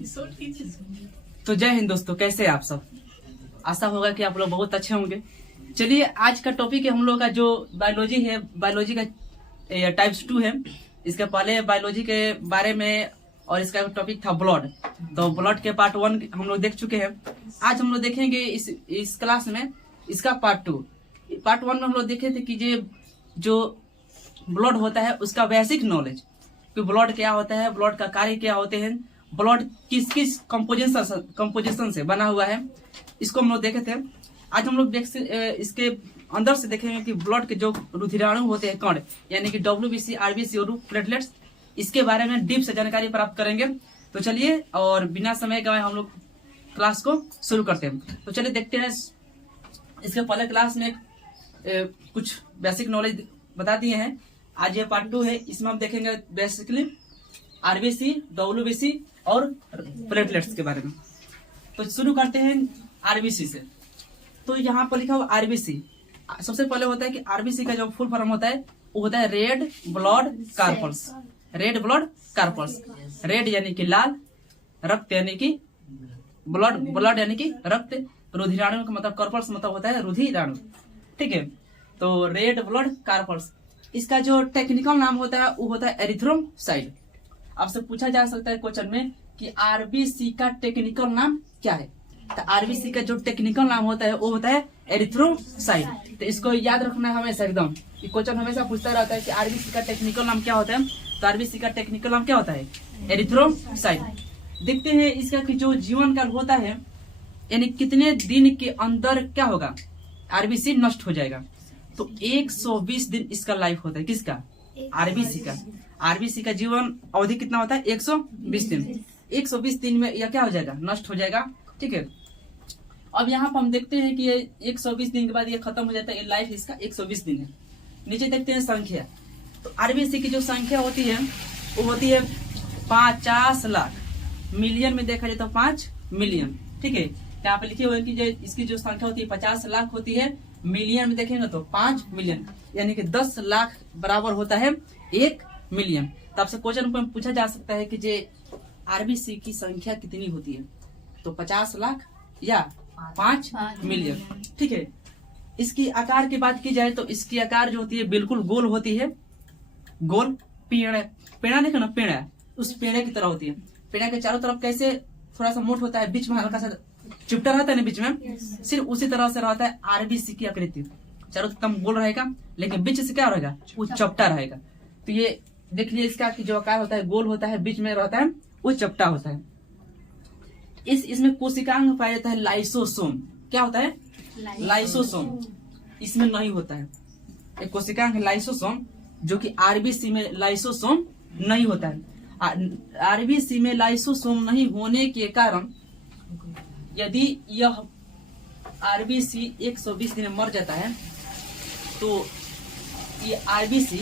तो जय हिंद दोस्तों, कैसे हैं आप सब। आशा होगा कि आप लोग बहुत अच्छे होंगे। चलिए, आज का टॉपिक है हम लोग का जो बायोलॉजी है, बायोलॉजी का टाइप्स 2 है। इसके पहले बायोलॉजी के बारे में और इसका टॉपिक था ब्लड। तो ब्लड के पार्ट 1 हम लोग देख चुके हैं। आज हम लोग देखेंगे इस क्लास में इसका पार्ट 2। पार्ट 1 में हम लोग देखे थे कि जो ब्लड होता है उसका बेसिक नॉलेज, कि ब्लड क्या होता है, ब्लड का कार्य क्या होते हैं, ब्लड किस किस कंपोजिशन से बना हुआ है, इसको हम लोग देखे थे। आज हम लोग इसके अंदर से देखेंगे कि ब्लड के जो रुधिराणु होते हैं, कण यानी कि WBC, RBC और प्लेटलेट्स, इसके बारे में डीप से जानकारी प्राप्त करेंगे। तो चलिए, और बिना समय गवाए हम लोग क्लास को शुरू करते हैं। तो चलिए देखते हैं। इसके पहले क्लास में कुछ बेसिक नॉलेज बता दिए हैं। आज ये पार्ट 2 है। इसमें हम देखेंगे बेसिकली RBC, WBC और प्लेटलेट्स के बारे में। तो शुरू करते हैं RBC से। तो यहाँ पर लिखा हुआ RBC। सबसे पहले होता है कि RBC का जो फुल फॉर्म होता है वो होता है red blood carpals. Red blood carpals, red यानी कि लाल, रक्त यानी कि ब्लड यानी कि रक्त, रुधिराणु का मतलब कार्पल्स मतलब होता है रुधिराणु। ठीक है, तो रेड ब्लड कार्पल्स, इसका जो टेक्निकल नाम होता है वो होता है एरिथ्रोसाइट। आपसे पूछा जा सकता है क्वेश्चन में कि RBC का टेक्निकल नाम क्या है। तो RBC का जो टेक्निकल नाम होता है वो होता है एरिथ्रोसाइट। तो इसको याद रखना है हमेशा एकदम। ये क्वेश्चन हमेशा पूछता रहता है कि RBC का टेक्निकल नाम क्या होता है। तो RBC का टेक्निकल नाम क्या होता है, एरिथ्रोसाइट। देखते हैं इसका कि जो जीवन काल होता है, यानी कितने दिन के अंदर क्या होगा, RBC नष्ट हो जाएगा। तो 120 दिन इसका लाइफ होता है। किसका, RBC का। RBC का जीवन अवधि कितना होता है, 120 दिन। 120 दिन में यह क्या हो जाएगा, नष्ट हो जाएगा। ठीक है, अब यहाँ पर हम देखते हैं कि ये 120 दिन के बाद ये खत्म हो जाता है। ये लाइफ इसका 120 दिन है। नीचे देखते हैं संख्या। तो RBC की जो संख्या होती है वो होती है 50 लाख। मिलियन में देखा जाए तो 5 मिलियन। ठीक है, यहाँ पे लिखे हुए हैं कि इसकी जो संख्या होती है 50 लाख होती है। मिलियन में देखेंगे तो 5 मिलियन, यानी कि 10 लाख बराबर होता है 1 मिलियन। तो आपसे क्वेश्चन में पूछा जा सकता है कि जे RBC की संख्या कितनी होती है, तो 50 लाख या 5 मिलियन। ठीक है, इसकी आकार की बात की जाए तो इसकी आकार जो होती है बिल्कुल गोल होती है। गोल पेड़ा देखो ना, पेड़ा उस पेड़े की तरह होती है। पेड़ा के चारों तरफ कैसे थोड़ा सा मोट होता है, बीच में हल्का सा चिपटा रहता है ना बीच में, सिर्फ उसी तरह से रहता है RBC की आकृति। चारों तरफ गोल रहेगा, लेकिन बीच से क्या रहेगा, वो चपटा रहेगा। तो ये देख लीजिए, इसका जो आकार होता है गोल होता है, बीच में रहता है वो चपटा होता है। इसमें कोशिकांग पाया जाता है लाइसोसोम। क्या होता है, लाइसोसोम। इसमें नहीं होता है एक कोशिकांग लाइसोसोम, जो कि RBC में लाइसोसोम नहीं होता है। RBC में लाइसोसोम नहीं होने के कारण यदि यह RBC 120 दिन में मर जाता है, तो ये RBC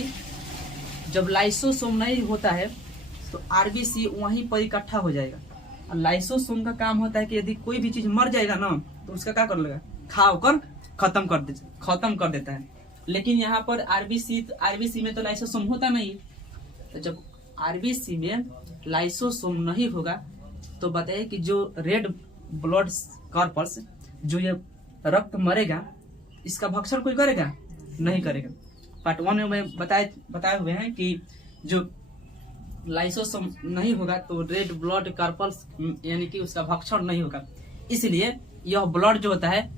जब लाइसोसोम नहीं होता है तो RBC वहीं पर इकट्ठा हो जाएगा। और लाइसोसोम का काम होता है कि यदि कोई भी चीज मर जाएगा ना, तो उसका क्या कर लेगा, खा कर खत्म कर देता है। लेकिन यहाँ पर RBC में तो लाइसोसोम होता नहीं। तो जब RBC में लाइसोसोम नहीं होगा तो बताइए कि जो रेड ब्लड कार्पल्स, जो ये रक्त मरेगा, इसका भक्षण कोई करेगा, नहीं करेगा। पार्ट 1 में बताए हुए हैं कि जो लाइसोसोम नहीं होगा तो रेड ब्लड कार्पल्स यानी कि उसका भक्षण नहीं होगा। इसलिए यह ब्लड जो होता है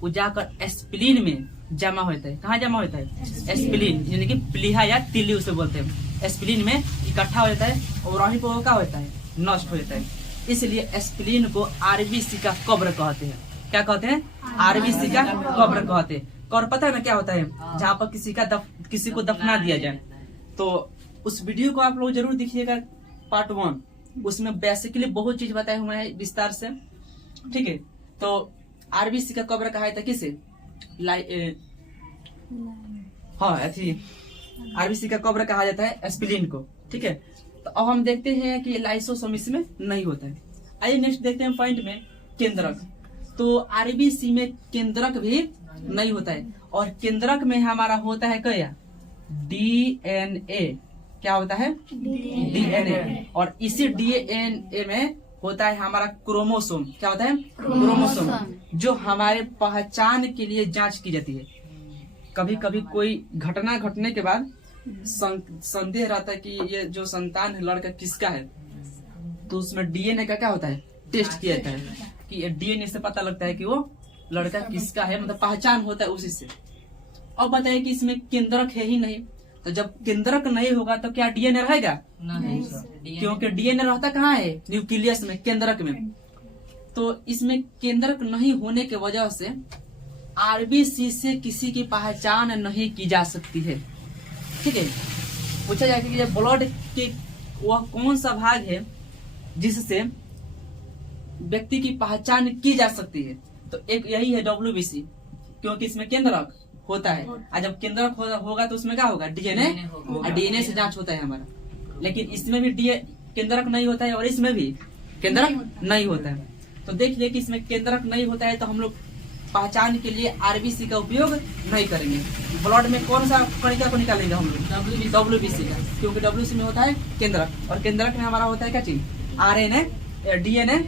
वो जाकर एस्प्लीन में जमा होता है। कहाँ जमा होता है, एस्प्लीन यानी कि प्लीहा या तिल्ली उसे बोलते हैं। एस्प्लीन में इकट्ठा हो जाता है और वहीं पर क्या होता है, नष्ट हो जाता है। इसलिए एस्प्लीन को RBC का कब्र कहते हैं। क्या कहते हैं, RBC का कब्र कहते हैं। कब्र पता है ना क्या होता है, जहाँ पर किसी को दफना दिया जाए। तो उस वीडियो को आप लोग जरूर देखिएगा, पार्ट 1। उसमें बेसिकली बहुत चीज बताए हुए हैं विस्तार से। ठीक है, तो RBC का कब्र कहा था किसे, RBC का कब्र कहा जाता है एस्प्लीन को। ठीक है, तो अब हम देखते हैं कि लाइसोसोम इसमें नहीं होता है। आइए नेक्स्ट देखते हैं पॉइंट में केंद्रक। तो RBC में केंद्रक भी नहीं होता है। और केंद्रक में हमारा होता है क्या, DNA। क्या होता है? डीएनए। और इसी डीएनए में होता है हमारा क्रोमोसोम। क्या होता है? क्रोमोसोम, जो हमारे पहचान के लिए जांच की जाती है। कभी कभी कोई घटना घटने के बाद संदेह रहता है कि ये जो संतान है लड़का किसका है, तो उसमें डीएनए का क्या होता है? टेस्ट किया जाता है कि डीएनए से पता लगता है कि वो लड़का किसका है, मतलब पहचान होता है उसी से। अब बताइए कि इसमें केंद्रक है ही नहीं, तो जब केंद्रक नहीं होगा तो क्या डीएनए रहेगा? नहीं, क्योंकि डीएनए रहता कहाँ है? न्यूक्लियस में, केंद्रक में। तो इसमें केंद्रक नहीं होने की वजह से आरबीसी से किसी की पहचान नहीं की जा सकती है। ठीक है, पूछा जाएगा कि ये ब्लड के वह कौन सा भाग है जिससे व्यक्ति की पहचान की जा सकती है, तो एक यही है डब्ल्यूबीसी, क्योंकि इसमें केंद्रक होता है। और जब केंद्रक होगा तो उसमें क्या होगा? डीएनए, और डीएनए से जांच होता है हमारा। लेकिन इसमें भी केंद्रक नहीं होता है और इसमें भी केंद्रक नहीं होता है। तो देख लिया कि इसमें केंद्रक नहीं होता है, तो हम लोग पहचान के लिए आरबीसी का उपयोग नहीं करेंगे। ब्लड में कौन सा कणिका को निकालेंगे हम लोग? डब्ल्यूबीसी का, क्योंकि डब्ल्यूसी में होता है केंद्रक, और केंद्रक में हमारा होता है क्या चीज? आरएनए, डीएनए,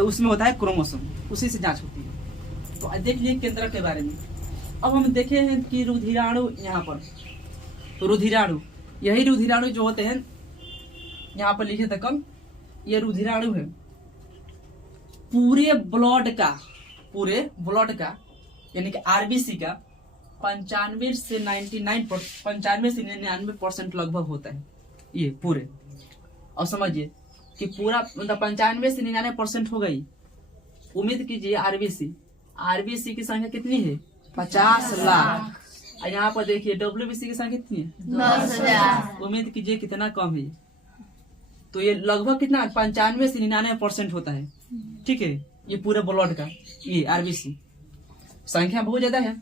उसमें होता है क्रोमोसोम, उसी से जांच होती है। तो देख लिए केंद्रक के बारे में। अब हम देखे हैं कि रुधिराणु, यहाँ पर तो रुधिराणु, यही रुधिराणु जो होते हैं यहाँ पर लिखे थे कल, ये रुधिराणु है। पूरे ब्लड का यानी कि आरबीसी का 95 से 99% लगभग होता है ये पूरे। और समझिए कि पूरा मतलब 95 से 99% हो गई। उम्मीद कीजिए आरबीसी की संख्या कितनी है? 50 लाख। और यहाँ पर देखिए डब्ल्यूबीसी की संख्या कितनी है? 10,000। उम्मीद कीजिए कितना कम है। तो ये लगभग कितना 95 से 99% होता है। ठीक है, ये पूरे ब्लड का ये आरबीसी संख्या बहुत ज्यादा है।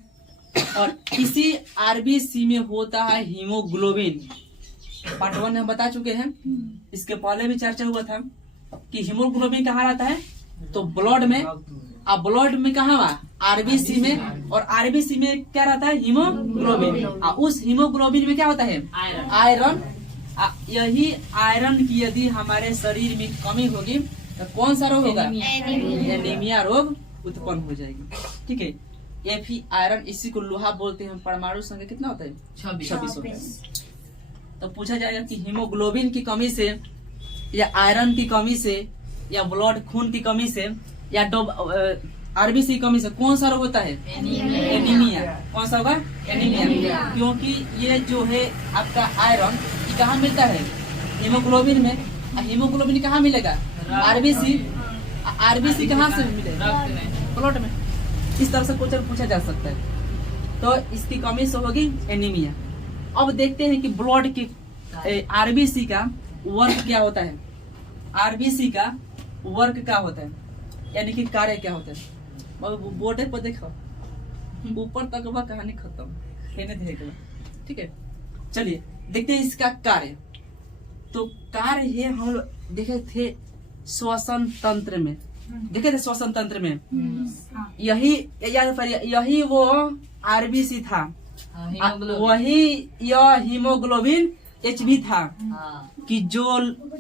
और इसी आरबीसी में होता है हीमोग्लोबिन। पार्ट 1 हम बता चुके हैं, इसके पहले भी चर्चा हुआ था कि हीमोग्लोबिन कहाँ रहता है? तो ब्लड में। अब ब्लड में कहाँ हुआ? आरबीसी में। और आरबीसी में क्या रहता है? हीमोग्लोबिन। उस हीमोग्लोबिन में क्या होता है? आयरन। यही आयरन की यदि हमारे शरीर में कमी होगी तो कौन सा रोग होगा? एनीमिया रोग उत्पन्न हो जाएगी। ठीक है, Fe आयरन, इसी को लोहा बोलते हैं। परमाणु संख्या कितना होता है? 26 होता है। तो पूछा जाएगा कि हीमोग्लोबिन की कमी से या आयरन की कमी से या ब्लड खून की कमी से या आरबीसी की कमी से कौन सा रोग होता है? एनीमिया। कौन सा होगा? एनीमिया। क्योंकि ये जो है आपका आयरन ये कहाँ मिलता है? हीमोग्लोबिन में। हीमोग्लोबिन कहाँ मिलेगा? आरबीसी कहाँ से मिलेगा? ब्लड में। इस तरह से क्वेश्चन पूछा जा सकता है। तो इसकी कमी से होगी एनीमिया। अब देखते हैं कि ब्लड की आरबीसी का वर्क क्या होता है? आरबीसी का वर्क क्या होता है, यानी कि कार्य क्या होता है? बोर्ड पर देखो, ऊपर तक वह कहानी खत्म है। ठीक है, चलिए देखते हैं इसका कार्य। तो कार्य है, हम लोग देखे थे श्वसन तंत्र में, श्वसन तंत्र में यही वो आरबीसी था, वही यह हीमोग्लोबिन एच भी था कि जो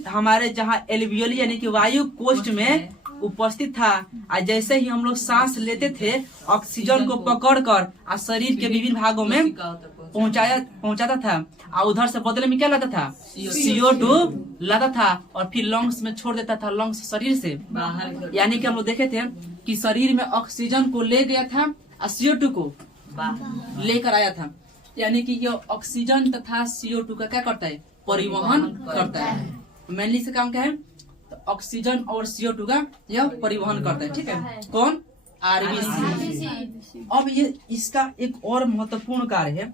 हमारे जहाँ एल्वियोली यानी कि वायु कोष्ठ में उपस्थित था। और जैसे ही हम लोग सांस लेते थे ऑक्सीजन को पकड़कर शरीर के विभिन्न भागों में पहुंचाता था, और उधर से बदले में क्या लाता था? CO2 लाता था, और फिर लंग्स में छोड़ देता था, लंग्स शरीर से बाहर। यानी कि हम लोग देखे थे कि शरीर में ऑक्सीजन को ले गया था और CO2 को लेकर आया था। यानी कि ये ऑक्सीजन तथा CO2 का क्या करता है? परिवहन करता है। मेनली से काम क्या है? तो ऑक्सीजन और CO2 का यह परिवहन करता है। ठीक है, कौन? आरबीसी। अब ये इसका एक और महत्वपूर्ण कार्य है।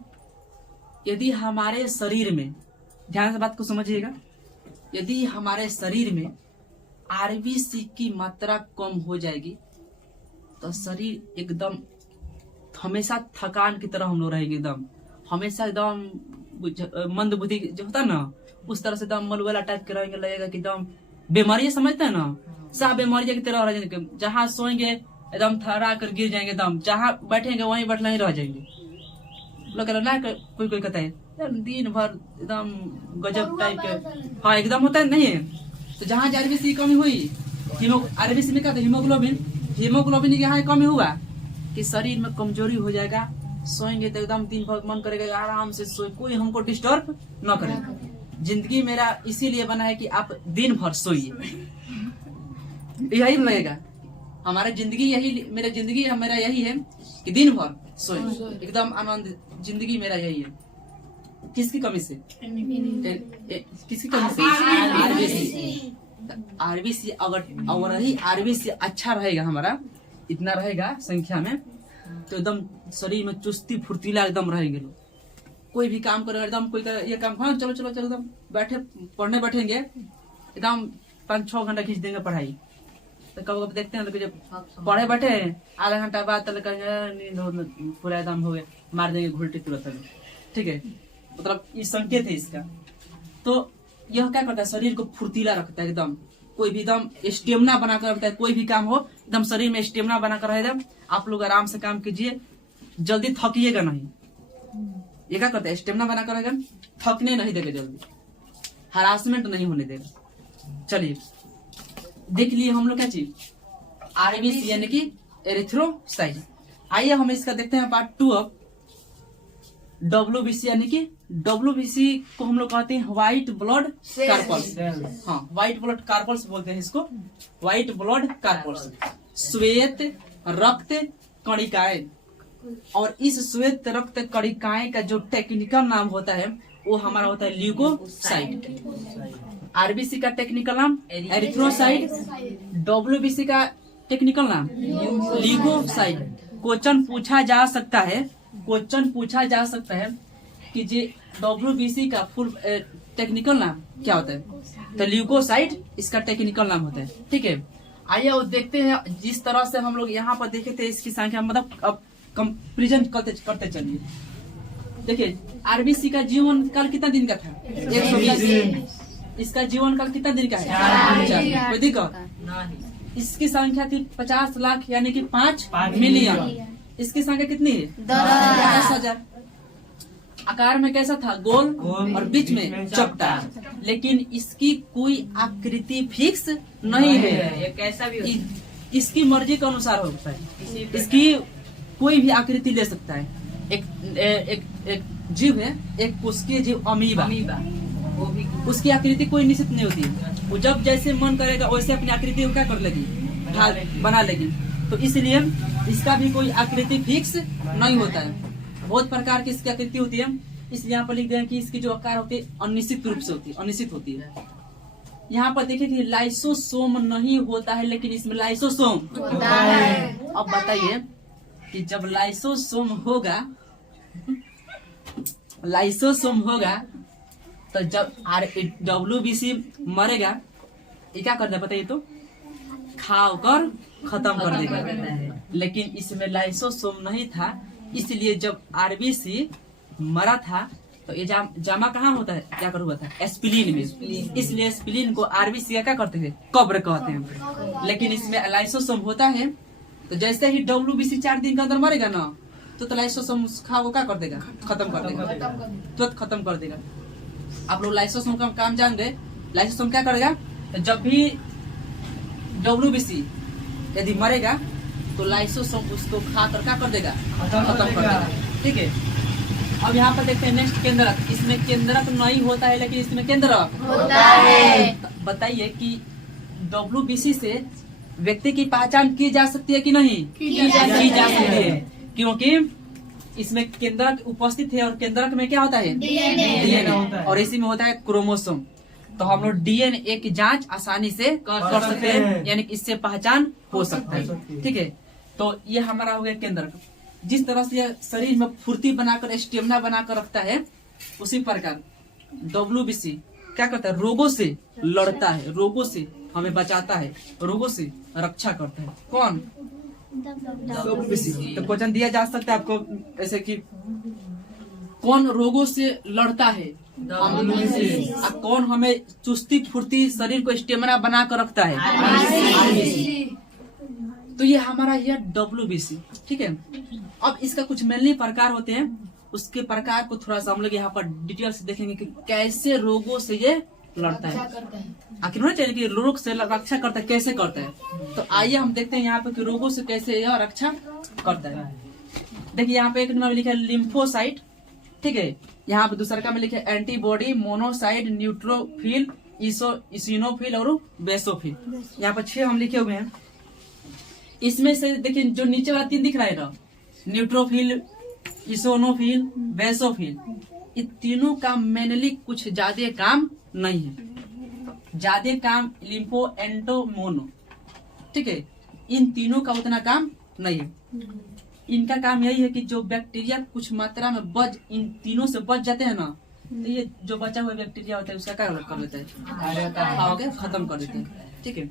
यदि हमारे शरीर में, ध्यान से बात को समझिएगा, यदि हमारे शरीर में आरबीसी की मात्रा कम हो जाएगी तो शरीर एकदम हमेशा थकान की तरह हम लोग रहेंगे, एकदम हमेशा एकदम मंद बुद्धि जो होता है ना, उस तरह से एकदम मलुवाला टाइप के रहेंगे। लगेगा कि एकदम बीमारी समझते हैं ना, सब बीमारी की तरह रहेंगे। जहाँ सोएंगे एकदम थरा कर गिर जाएंगे, एकदम जहाँ बैठेंगे वहीं बैठना ही रह जाएंगे। लोग ना कोई कहता है दिन भर एकदम गजब टाइप के, हाँ एकदम होता है नहीं है। तो जहाँ आरबीसी की कमी हुई, आरबीसी में क्या था, हीमोग्लोबिन के यहाँ कमी हुआ कि शरीर में कमजोरी हो जाएगा। सोएंगे तो एकदम दिन भर मन करेगा आराम से सोए, कोई हमको डिस्टर्ब न करे। जिंदगी मेरा इसीलिए बना है कि आप दिन भर सोइए, यही लगेगा हमारा जिंदगी, यही मेरा जिंदगी मेरा यही है कि दिन भर सोए एकदम आनंद, जिंदगी मेरा यही है। किसकी कमी से? किसकी कमी से? आरबीसी। आरबीसी अगर ही आरबीसी अच्छा रहेगा, हमारा इतना रहेगा संख्या में, तो एकदम शरीर में चुस्ती फुर्तीला एकदम रहेंगे लोग। कोई भी काम करेगा एकदम, कोई ये काम, हाँ चलो चलो चलो, एकदम बैठे पढ़ने बैठेंगे एकदम 5-6 घंटा खींच देंगे पढ़ाई। तो कब कब देखते हैं लोग जब पढ़े बैठे आधा घंटा बाद तो नींद पूरा एकदम हो गया, मार देंगे घुलटी तुरंत। ठीक है, मतलब ये संकेत है इसका। तो यह क्या करता है, शरीर को फुर्तीला रखता है एकदम, कोई भी एकदम स्टेमिना बनाकर रखता है। कोई भी काम हो एकदम शरीर में स्टेमिना बनाकर रहेगा। आप लोग आराम से काम कीजिए, जल्दी थकिएगा नहीं। ये क्या करता है, स्टेमिना बनाकर रहेगा, थकने नहीं देगा जल्दी, हरासमेंट नहीं होने देगा। चलिए देख लिए हम लोग क्या चीज, आरबीसी यानी कि एरिथ्रोसाइट। आइए हम इसका देखते हैं पार्ट 2 अब डब्ल्यूबीसी, यानी कि डब्ल्यूबीसी को हम लोग कहते हैं व्हाइट ब्लड कार्पल्स। हाँ, व्हाइट ब्लड कार्पल्स बोलते हैं इसको, व्हाइट ब्लड कार्पल्स, श्वेत रक्त कणिकाएं। और इस श्वेत रक्त कणिकाएं का जो टेक्निकल नाम होता है वो हमारा होता है ल्यूकोसाइट। आरबीसी का टेक्निकल नाम एरिथ्रोसाइट, डब्ल्यूबीसी का टेक्निकल नाम ल्यूकोसाइट। क्वेश्चन पूछा जा सकता है कि जे डब्ल्यूबीसी का फुल टेक्निकल नाम क्या होता है, तो ल्यूकोसाइट इसका टेक्निकल नाम होता है। ठीक है, आइए वो देखते हैं। जिस तरह से हम लोग यहाँ पर देखे थे इसकी संख्या, मतलब अब कंपेरिजन करते चलिए। देखिए आरबीसी का जीवन काल कितना दिन का था, 120। इसका जीवन काल कितना दिन का है, 4। कोई दिक्कत? इसकी संख्या थी 50 लाख यानी कि 5 मिलियन। इसकी संख्या कितनी है, 10,000। आकार में कैसा था, गोल और बीच में चपटा। लेकिन इसकी कोई आकृति फिक्स नहीं है, ये कैसा भी इसकी मर्जी के अनुसार होता है। इसकी कोई भी आकृति ले सकता है। एक जीव है, एक कोशिकीय जीव अमीबा, उसकी आकृति कोई निश्चित नहीं होती है। वो जब जैसे मन करेगा वैसे अपनी आकृति को क्या कर लेगी, बना लेगी। तो इसलिए इसका भी कोई आकृति फिक्स नहीं होता है, बहुत प्रकार की इसकी आकृति होती है। इसलिए यहाँ पर लिख दें कि इसकी जो आकार होती है अनिश्चित रूप से होती है, अनिश्चित होती है। यहाँ पर देखिए कि लाइसोसोम नहीं होता है, लेकिन इसमें लाइसोसोम होता है। अब बताइए कि जब लाइसोसोम होगा तो जब डब्ल्यूबीसी मरेगा, ये क्या करना है बताइए, तो खाकर खत्म कर देगा। लेकिन इसमें लाइसोसोम नहीं था, इसलिए जब आरबीसी मरा था तो ये जमा कहाँ होता है, क्या कर हुआ था, एस्पिलिन में। इसलिए एस्पिलिन को आरबीसी का क्या करते हैं, कब्र कहते हैं। लेकिन इसमें लाइसोसोम होता है, तो जैसे ही डब्ल्यूबीसी 4 दिन के अंदर मरेगा ना, तो लाइसोसोम को क्या कर देगा, खत्म कर देगा, तुरंत खत्म कर देगा। आप लोग लाइसोसोम का काम जान गए। लाइसोसोम क्या करेगा, तो जब भी डब्ल्यूबीसी यदि मरेगा तो लाइसोसोम उसको खाकर क्या कर देगा, खत्म कर देगा। ठीक है, अब यहाँ पर देखते हैं नेक्स्ट केंद्रक। इसमें केंद्रक नहीं होता है, लेकिन इसमें केंद्रक होता है। बताइए कि डब्ल्यूबीसी से व्यक्ति की पहचान की जा सकती है कि नहीं, की जा सकती है, क्योंकि इसमें केंद्रक उपस्थित है। और केंद्रक में क्या होता है, डीएनए, और इसी में होता है क्रोमोसोम। तो हम लोग डीएनए की जांच आसानी से कर सकते हैं, यानी कि इससे पहचान हो सकता है। ठीक है, तो ये हमारा हो गया केंद्रक। जिस तरह से शरीर में फुर्ती बनाकर स्टेमिना बनाकर रखता है, उसी प्रकार डब्ल्यूबीसी क्या करता है, रोगों से लड़ता है, रोगों से हमें बचाता है, रोगों से रक्षा करता है। कौन, डब्ल्यूबीसी। तो क्वेश्चन दिया जा सकता है आपको ऐसे कि कौन रोगों से लड़ता है, अब कौन हमें चुस्ती फुर्ती शरीर को स्टेमिना बना कर रखता है, तो ये हमारा ये डब्ल्यूबीसी। ठीक है, अब इसका कुछ मेनली प्रकार होते हैं। उसके प्रकार को थोड़ा सा हम लोग यहाँ पर डिटेल से देखेंगे कि कैसे रोगों से ये लड़ता है। आखिर होना चाहिए कि रोग से रक्षा करता है, कैसे करता है। तो आइए हम देखते हैं यहाँ पे कि रोगों से कैसे यह रक्षा करता है। देखिए यहाँ पे एक नंबर लिखा है लिम्फोसाइट, ठीक है। यहाँ पे दूसरा का में लिखा है एंटीबॉडी, मोनोसाइट, न्यूट्रोफिल, इसिनोफिल और बेसोफिल। यहाँ पर 6 हम लिखे हुए हैं। इसमें से देखिए जो नीचे वाला 3 दिख रहा है ना, न्यूट्रोफिल, इसिनोफिल, बेसोफिल, ये तीनों का मेनली कुछ ज्यादा काम नहीं है। ज्यादा काम लिम्फो, एंटो, मोनो, ठीक है। इन तीनों का उतना काम नहीं है। इनका काम यही है कि जो बैक्टीरिया कुछ मात्रा में इन तीनों से बच जाते हैं ना, तो ये जो बचा हुआ बैक्टीरिया होता है उसका क्या कर देता है, खा के खत्म कर देते हैं, ठीक है।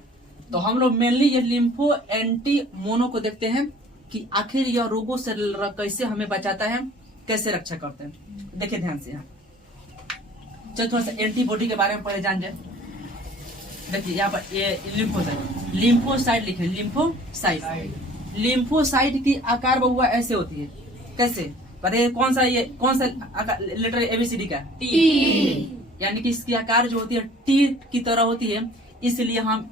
तो हम लोग मेनली ये लिम्फो, एंटी, मोनो को देखते हैं कि आखिर यह रोगों से कैसे हमें बचाता है, कैसे रक्षा करते हैं। देखिए ध्यान से यहाँ, चलो थोड़ा सा एंटीबॉडी के बारे में पहले जान जाए। देखिए यहाँ पर ये लिम्फोसाइट लिखे, लिम्फोसाइट। लिम्फोसाइट की आकार बहुआ ऐसे होती है, कैसे बताइए? कौन सा लेटर एबीसीडी का? टी। यानी कि इसकी आकार जो होती है टी की तरह होती है, इसलिए हम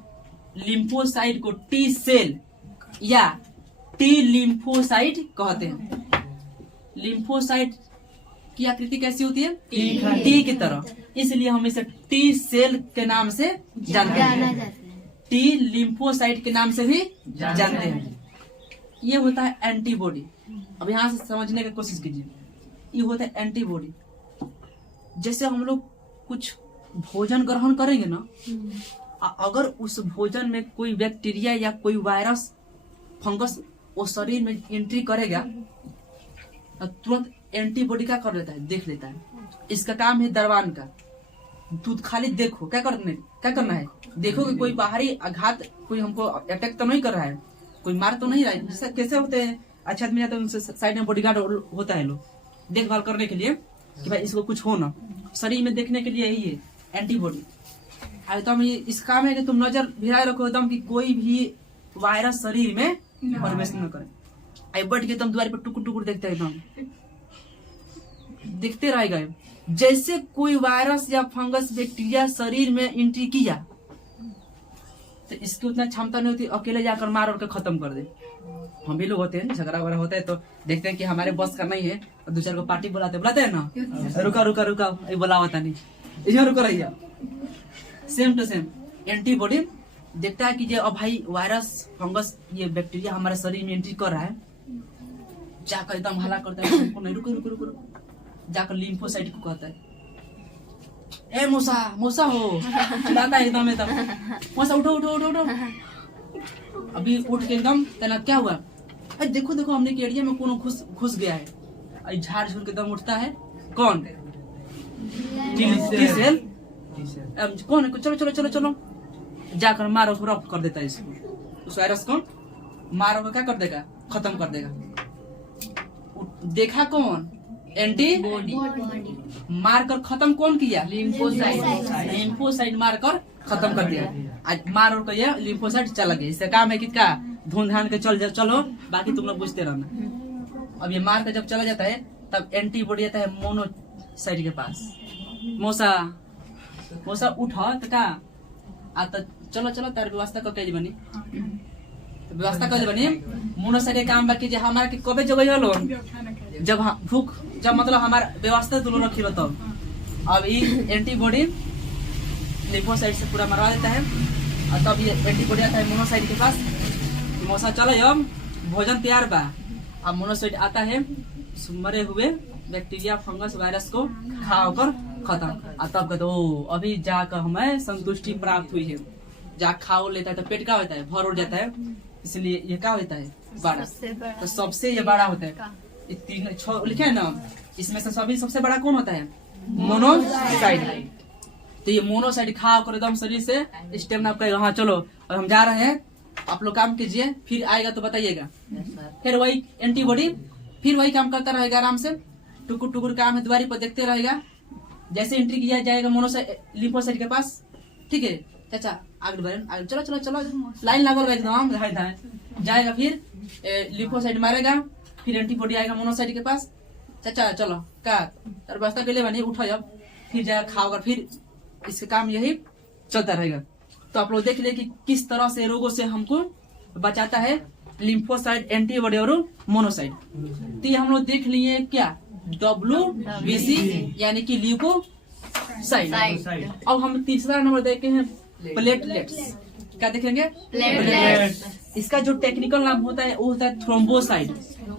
लिम्फोसाइट को टी सेल या टी लिम्फोसाइट कहते हैं। लिम्फोसाइट की आकृति कैसी होती है? टी की तरह, इसलिए हम इसे टी सेल के नाम से जानते हैं, टी लिम्फोसाइट के नाम से भी जानते हैं। ये होता है एंटीबॉडी। अब यहाँ से समझने की कोशिश कीजिए, ये होता है एंटीबॉडी। जैसे हम लोग कुछ भोजन ग्रहण करेंगे ना, अगर उस भोजन में कोई बैक्टीरिया या कोई वायरस, फंगस वो शरीर में एंट्री करेगा, तो तुरंत एंटीबॉडी क्या कर लेता है, देख लेता है। इसका काम है दरबान का। दूध खाली देखो, क्या करना है, देखो कि कोई बाहरी आघात, कोई हमको अटैक तो नहीं कर रहा है, कोई मार तो नहीं रहा है। जैसे कैसे होते हैं अच्छे आदमी जाते हैं, उनसे साइड में बॉडीगार्ड होता है, लोग देखभाल करने के लिए कि भाई इसको कुछ हो ना, शरीर में देखने के लिए यही है एंटीबॉडी। एकदम इस काम है कि तुम नजर भिड़ाए रखो एकदम कि कोई भी वायरस शरीर में प्रवेश न करे। बैठ के तुम द्वार पर टुकुर टुकुर देखते एकदम देखते रहेगा। जैसे कोई वायरस या फंगस बैक्टीरिया शरीर में एंट्री किया, तो इसकी उतना क्षमता नहीं होती अकेले जाकर मार और के खत्म कर दे। हम भी लोग होते हैं, झगड़ा वगैरह होता है तो देखते हैं कि हमारे बस का नहीं है, और दूसरे को पार्टी बुलाते हैं ना, रुका रुका रुका बुला होता नहीं, इधर रुको रहिए। सेम टू सेम एंटीबॉडी देखता है कि ये अब भाई वायरस, फंगस, ये बैक्टीरिया हमारे शरीर में एंट्री कर रहा है, जाकर एकदम हल्ला करता है, नहीं रुको रुको रुको, जाकर लिम्फोसाइट को कहता है, ए मूसा हो, चिल्लाता है एकदम मूसा उठो उठो उठो उठो। अभी उठ के एकदम कहना क्या हुआ, अरे देखो देखो हमने के एरिया में कौन घुस गया है। झाड़ झूल के एकदम उठता है, कौन? T cell. कौन है? चलो चलो चलो चलो, जाकर मारो को रफ कर देता है इसको, उस वायरस को मारो को क्या कर देगा, खत्म कर देगा। देखा कौन? एंटीबॉडी। मारकर खत्म कौन किया? लिम्फोसाइट मारकर खत्म कर दिया। आज मार और ये लिम्फोसाइट चला गया। इससे काम है किसका? धुन धान के चलो, बाकी तुम लोग बुझते रहना। अब ये मार कर जब चला जाता है तब एंटीबॉडी आता है मोनोसाइट के पास। मौसा उठा तो का आता, चलो चलो तार व्यवस्था कर बनी, व्यवस्था कर बनी। मोनोसाइट के काम बाकी हमारा के कबे जगह हलो, जब भूख, जब मतलब हमारा व्यवस्था दोनों रखी रहो तब। अब ये एंटीबॉडी लिम्फोसाइट से पूरा मरवा देता है, और तब ये एंटीबॉडी आता है मोनोसाइट के पास। मौसा चलो अब भोजन तैयार बा। अब मोनोसाइट आता है मरे हुए बैक्टीरिया, फंगस, वायरस को खाकर खत्म। और तब कहते ओ अभी जाकर हमें संतुष्टि प्राप्त हुई है। जा खाओ लेता है तो पेट क्या होता है, भर उड़ जाता है। इसलिए ये क्या होता है, बड़ा। तो सबसे ये बड़ा होता है। तीन लिखे है ना, इसमें से सभी सबसे बड़ा कौन होता है? मोनोसाइट। तो ये मोनोसाइट खा कर एकदम शरीर से स्टेमिना करेगा, हाँ चलो और हम जा रहे हैं, आप लोग काम कीजिए, फिर आएगा तो बताइएगा। फिर वही एंटीबॉडी फिर वही काम करता रहेगा, आराम से टुकुर टुकुर काम है, द्वारी पर देखते रहेगा। जैसे एंट्री किया जाएगा मोनोसाइट लिम्फोसाइट के पास, ठीक है चाचा आगे बढ़े, आगे चलो चलो चलो, लाइन लागल एकदम जाएगा। फिर लिम्फोसाइट मारेगा, फिर एंटीबॉडी आएगा मोनोसाइट के पास, चाचा चलो का तर बस्ता के लिए बनी उठो जब फिर जाए खाओगे, फिर इसका काम यही चलता रहेगा। तो आप लोग देख ले कि किस तरह से रोगों से हमको बचाता है लिम्फोसाइट, एंटीबॉडी और मोनोसाइट। तो ये हम लोग देख लिए क्या, WBC यानी कि ल्यूकोसाइट। अब हम तीसरा नंबर देखे हैं प्लेटलेट्स। क्या देखेंगे? प्लेटलेट्स। इसका जो टेक्निकल नाम होता है वो होता है थ्रोम्बोसाइट।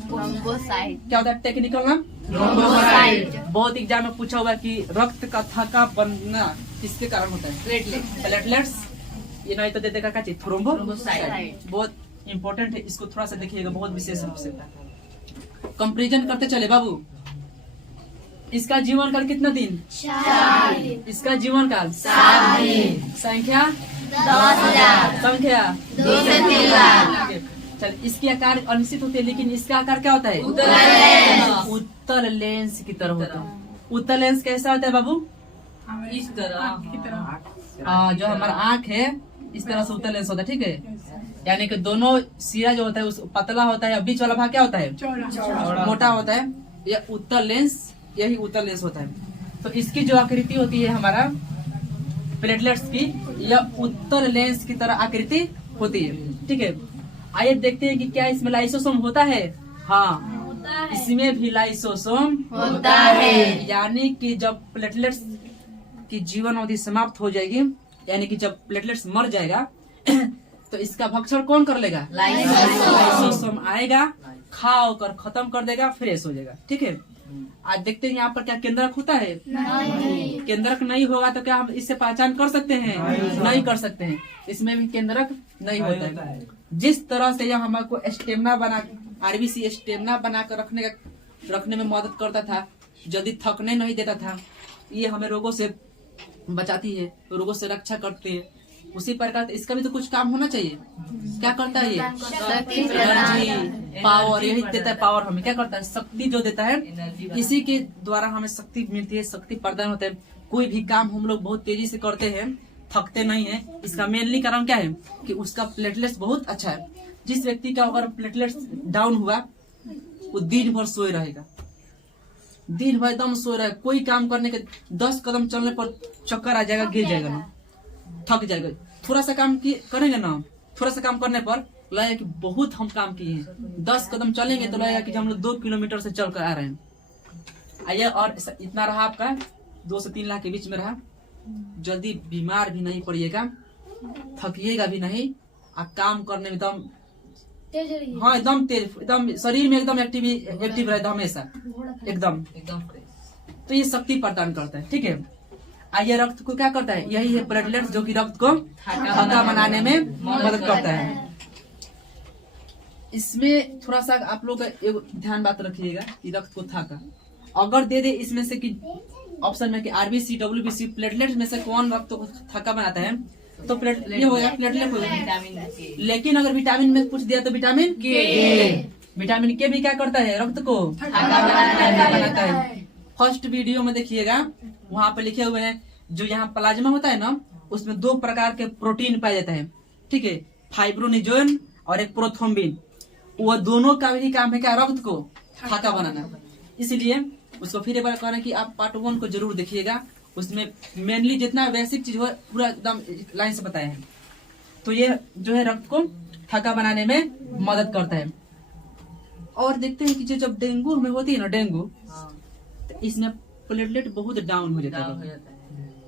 क्या होता है टेक्निकल नाम? थ्रोम्बोसाइट। बहुत एग्जाम में पूछा हुआ कि रक्त का थक्का बनना किसके कारण होता है? प्लेटलेट्स। ये नहीं तो दे देगा क्या चीज? थ्रोम्बोसाइट। बहुत इंपॉर्टेंट है, इसको थोड़ा सा देखिएगा बहुत विशेष रूप से। कंपैरिजन करते चले बाबू। इसका जीवन काल कितना दिन? 4। इसका जीवन काल 7 दिन। संख्या 10,000। संख्या 2 से 3 लाख। चल, इसके आकार अनिश्चित होते हैं, लेकिन इसका आकार क्या होता है? उत्तल लेंस की तरह होता है। उत्तल लेंस कैसा होता है बाबू? इस तरह जो हमारा आँख है इस तरह से उत्तल लेंस होता है, ठीक है। यानी कि दोनों सिरा जो होता है उस पतला होता है, बीच वाला भाग क्या होता है? मोटा होता है। यह उत्तल लेंस, यही उत्तल लेंस होता है। तो इसकी जो आकृति होती है हमारा प्लेटलेट्स की, यह उत्तल लेंस की तरह आकृति होती है, ठीक है। आइए देखते हैं कि क्या इसमें लाइसोसोम होता है। हाँ, इसमें भी लाइसोसोम होता है। यानी कि जब प्लेटलेट्स की जीवन अवधि समाप्त हो जाएगी, यानी कि जब प्लेटलेट्स मर जाएगा तो इसका भक्षण कौन कर लेगा? लाइसोसोम आएगा, खा कर खत्म कर देगा, फ्रेश हो जाएगा, ठीक है। आज देखते हैं यहाँ पर क्या केंद्रक होता है? नहीं। केंद्रक नहीं होगा तो क्या हम इससे पहचान कर सकते हैं? नहीं कर सकते हैं। इसमें भी केंद्रक नहीं होता है। जिस तरह से यह हमको स्टेमिना बना, RBC स्टेमिना बना कर रखने में मदद करता था, जल्दी थकने नहीं देता था, ये हमें रोगों से बचाती है, रोगों से रक्षा करती है। उसी प्रकार इसका भी तो कुछ काम होना चाहिए। क्या करता है ये? एनर्जी, पावर, यही देता है पावर हमें। क्या करता है? शक्ति जो देता है, इसी के द्वारा हमें शक्ति मिलती है, शक्ति प्रदान होता है। कोई भी काम हम लोग बहुत तेजी से करते हैं, थकते नहीं है। इसका मेनली कारण क्या है कि उसका प्लेटलेट्स बहुत अच्छा है। जिस व्यक्ति का अगर प्लेटलेट्स डाउन हुआ, वो दिन भर सोए रहेगा, दिन भर एकदम सोए रहेगा। कोई काम करने के 10 कदम चलने पर चक्कर आ जाएगा, गिर जाएगा ना, थक जाएगा। थोड़ा सा काम करेंगे ना, थोड़ा सा काम करने पर लगेगा कि बहुत हम काम किए हैं। 10 कदम चलेंगे तो लगेगा कि हम लोग 2 किलोमीटर से चल कर आ रहे हैं। आइए, और इतना रहा आपका 2 से 3 लाख के बीच में रहा। जल्दी बीमार भी नहीं पड़िएगा, थकिएगा भी नहीं, और काम करने में एकदम हाँ एकदम तेज, एकदम शरीर में एकदम एक्टिव रहता हमेशा, एकदम। तो ये शक्ति प्रदान करता है, ठीक है। आइए, रक्त को क्या करता है? यही है प्लेटलेट्स, जो कि रक्त को थक्का बनाने में मदद करता है। इसमें थोड़ा सा आप लोग एक ध्यान बात रखिएगा कि रक्त को थक्का अगर दे दे इसमें से कि ऑप्शन में कि RBC, WBC, प्लेटलेट्स में से कौन रक्त को थक्का बनाता है, तो ये हो गया प्लेटलेट हो गया। लेकिन अगर विटामिन में कुछ दिया तो विटामिन के भी क्या करता है? रक्त को थक्का बनाता है। फर्स्ट वीडियो में देखिएगा, वहाँ पे लिखे हुए हैं जो यहाँ प्लाज्मा होता है ना, उसमें 2 प्रकार के प्रोटीन पाया जाता है, ठीक है, फाइब्रोनिजोन और एक प्रोथ्रोम्बिन। वो दोनों का भी काम है क्या? रक्त को थक्का बनाना। इसलिए उसको फिर एक बार कह रहे हैं कि आप पार्ट 1 को जरूर देखिएगा, उसमें मेनली जितना बेसिक चीज हो पूरा एकदम लाइन से बताया है। तो ये जो है रक्त को थक्का बनाने में मदद करता है। और देखते हैं कि जब डेंगू हमें होती है ना, डेंगू, तो इसमें प्लेटलेट बहुत डाउन हो जाता है।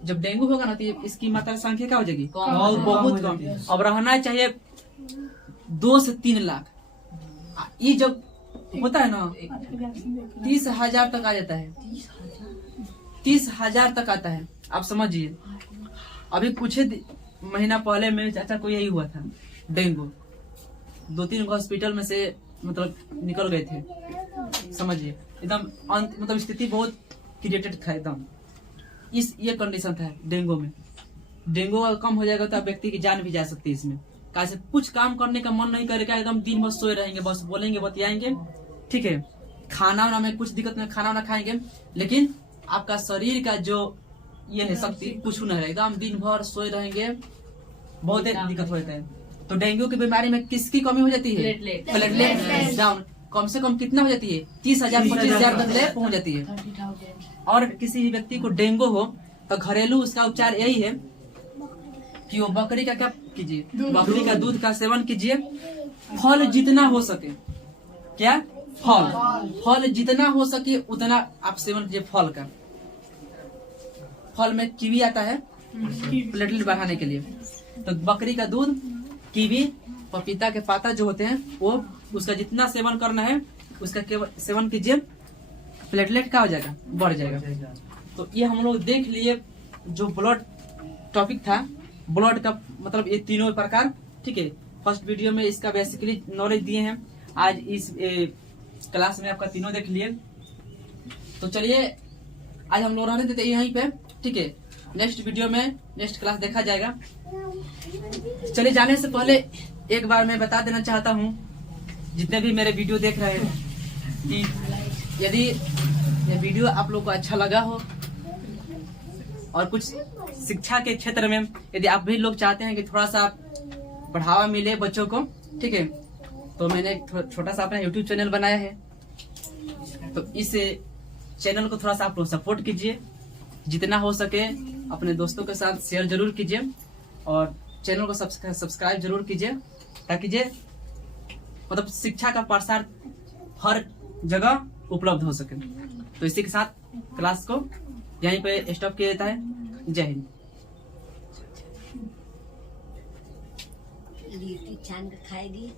जब डेंगू होगा ना तो इसकी मात्रा संख्या क्या हो जाएगी? बहुत कम। अब रहना चाहिए 2 से 3 लाख। ये जब होता है ना 30,000 तक आ जाता है, 30,000 तक आता है। आप समझिए, अभी कुछ महीना पहले मेरे चाचा को यही हुआ था, डेंगू। 2-3 हॉस्पिटल में से मतलब निकल गए थे, समझिए एकदम मतलब स्थिति बहुत क्रिएटेड था एकदम। ये कंडीशन था डेंगू में। डेंगू कम हो जाएगा तो व्यक्ति की जान भी जा सकती है इसमें। कैसे कुछ काम करने का मन नहीं करेगा, एकदम दिन भर सोए रहेंगे, बस बोलेंगे बतियाएंगे, ठीक है। खाना वाना में कुछ दिक्कत नहीं, खाना वाना खाएंगे, लेकिन आपका शरीर का जो ये है शक्ति कुछ नहीं रहेगा, एकदम दिन भर सोए रहेंगे, बहुत दिक्कत हो जाता है। तो डेंगू की बीमारी में किसकी कमी हो जाती है? Platelet down. कम से कम कितना हो जाती है 30,000 25,000 तक ले पहुंच जाती है। और किसी भी व्यक्ति को डेंगू हो तो घरेलू उसका उपचार यही है कि वो बकरी का क्या कीजिए, बकरी का दूध का सेवन कीजिए। फल जितना हो सके, क्या फल जितना हो सके उतना आप सेवन कीजिए फल का। फल में कीवी आता है प्लेटलेट बढ़ाने के लिए, तो बकरी का दूध, कीवी, पपीता के पाता जो होते हैं वो उसका जितना सेवन करना है उसका सेवन कीजिए, प्लेटलेट का हो जाएगा, बढ़ जाएगा। तो ये हम लोग देख लिए जो ब्लड टॉपिक था, ब्लड का मतलब ये तीनों प्रकार, ठीक है। फर्स्ट वीडियो में इसका बेसिकली नॉलेज दिए हैं, आज इस क्लास में आपका तीनों देख लिए। तो चलिए आज हम लोग रहने देते यहीं पे, ठीक है। नेक्स्ट वीडियो में नेक्स्ट क्लास देखा जाएगा। चलिए जाने से पहले एक बार मैं बता देना चाहता हूँ जितने भी मेरे वीडियो देख रहे हैं कि यदि ये वीडियो आप लोग को अच्छा लगा हो और कुछ शिक्षा के क्षेत्र में यदि आप भी लोग चाहते हैं कि थोड़ा सा बढ़ावा मिले बच्चों को, ठीक है, तो मैंने एक छोटा सा अपना YouTube चैनल बनाया है। तो इस चैनल को थोड़ा सा आप लोग सपोर्ट कीजिए, जितना हो सके अपने दोस्तों के साथ शेयर जरूर कीजिए और चैनल को सब्सक्राइब जरूर कीजिए, ताकि जे मतलब शिक्षा का प्रसार हर जगह उपलब्ध हो सके। तो इसी के साथ क्लास को यहीं पे स्टॉप किया जाता है। जय हिंद। लिट्टी छान के खाएगी।